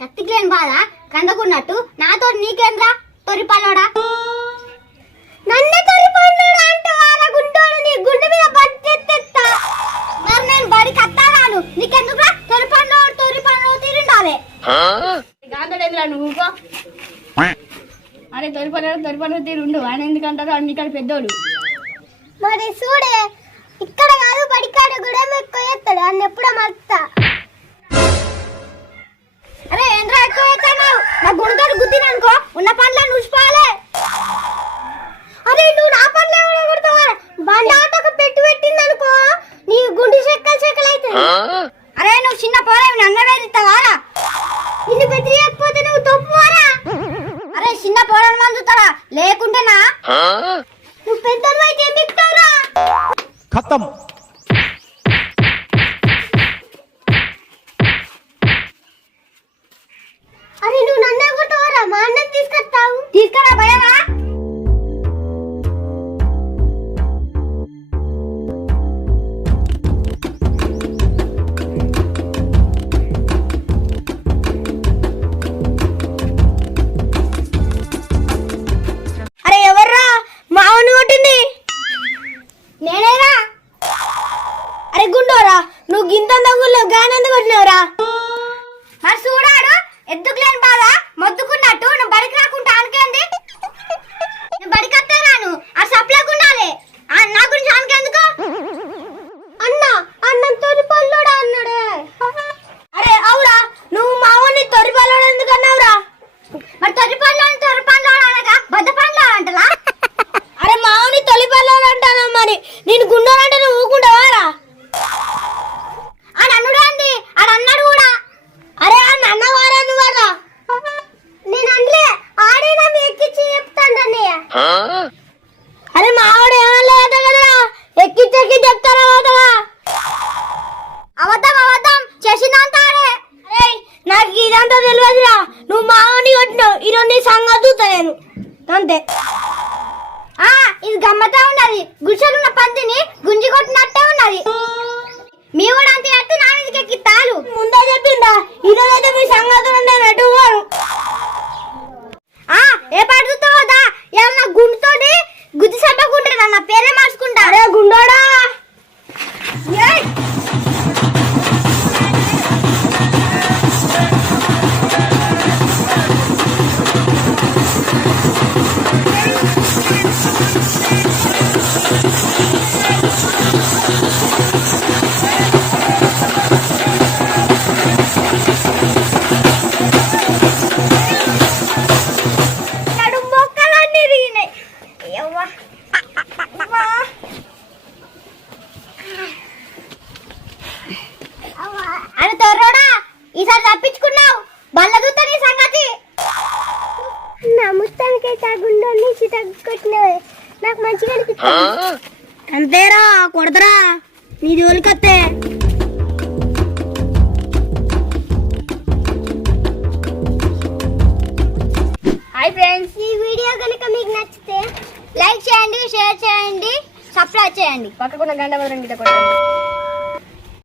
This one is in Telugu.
కత్తికి లేని బాధ కందకున్నట్టు నాతో నీకేంద్రా తొరిపల్లోడా? నన్నే తొరిపల్లోడా అంటే వారా గుంటోడు నీ గుండె మీద పట్టెత్తా. మరి నేను బడి కత్తాను నీకెందుకురా తొరిపల్లోడు తిరిండాలే గాంధేంద్రా నువ్వు. అరే తొరిపల్లోడు తీరుండు ఆయన ఎందుకంటారు అన్ని ఇక్కడ పెద్దోడు. మరి చూడే ఇక్కడ కాదు బడికాడ కూడా ఎక్కువ చేస్తాడు అన్న ఎప్పుడో మస్తా. అరే ఏంద్రా ఎక్కువ చేస్తావు? నా గుండెతో గుద్దిననుకో ఉన్న పనులను చూసుకోవాలి. అరే నువ్వు నా పనులు కొడతావా? బండి ఆటోకి పెట్టిందనుకో నీ గుండె చెక్కలు అయితే. అరే నువ్వు చిన్న పోరావి నన్ను వేదిస్తావారా? నిన్ను బెదిరియకపోతే నువ్వు తప్పువారా? అరే చిన్న పోరాని మందుతాడా లేకుంటేనా నువ్వు పెద్దలు అయితే ఏం బిక్తావురా? ఖతం. అరే నువ్వు నన్నే కొట్టవరా? మా అన్నని తీసుకొస్తావు తీసుకురా భయమా? అరే ఎవర్రా మావని కొట్టింది? నేనేరా. అరే గుండోరా నువ్వు గింత దగ్గరలో గానందు కొట్టినవరా? మరి చూడాడు ఎందుకు లేని బాధ మొద్దుకున్నట్టు నువ్వు బడికి రాకుండా ఆనకేంది? నువ్వు బడికి వస్తే రాను ఆ సప్లకు ఉండాలి. నా గురించి ఆనకేందుకు? అన్న తొరిపల్లోడా అన్నాడే. అరే అవురా నువ్వు మావని తొరిపల్లోడు ఎందుకు అన్నావురా? మరి తొరిపల్లోడు అనగా బద్ద పండ్లో అంటలా? అరే మావని తొలిపల్లోడు అంటాను మరి నేను గుండోనంటే నువ్వు ఊకుంటావారా? అన్నుడండి అన్నాడు కూడా. అరే అన్నవారా నువ్వరా? నేను అనలే ఆడేనా ఎక్కించి చెప్తాండన్నయ్య. అరే మావాడు ఏమనలేదట కదరా ఎక్కించి చెప్తారా? అబద్ధం చేసిందంత ఆడే. అరే నాకు ఇదంతా తెలియదురా. నువ్వు మావని కొట్టినావు ఈరోజు నీ సంగతి చూస్తా నేను అంతే. ఇది గమ్మతా ఉన్నది. గుడిసెలున్న పందిని గుంజి కొట్టినట్టే ఉన్నది. మీ కూడా అంతే ఎత్తి నా మీదకి ఎక్కిస్తాను ముందే చెప్పిందా? ఈరోజు అయితే మీ సంగతులు నేను ఎటు పోను. ఏ పడుతుందా ఏమన్నా గుండుతోటి గుద్ది సబ్బకుంటాడు నా పేరే మార్చుకుంటా. అరే గుండోడా అని తోరోడా ఈసారి తప్పించుకున్నావు. బల్ల దూత నీ సంగతి. నా ముస్తానికైతే ఆ గుండెల్ని చితగొట్టినవే నాకు మంచిగా అనిపిస్తుంది. అంతేరా కొడతరా నీ జోలికత్తే. హాయ్ ఫ్రెండ్స్, ఈ వీడియో కనుక మీకు నచ్చితే లైక్ చేయండి, షేర్ చేయండి, సబ్స్క్రైబ్ చేయండి, పక్కకున్న గంట కొట్టండి.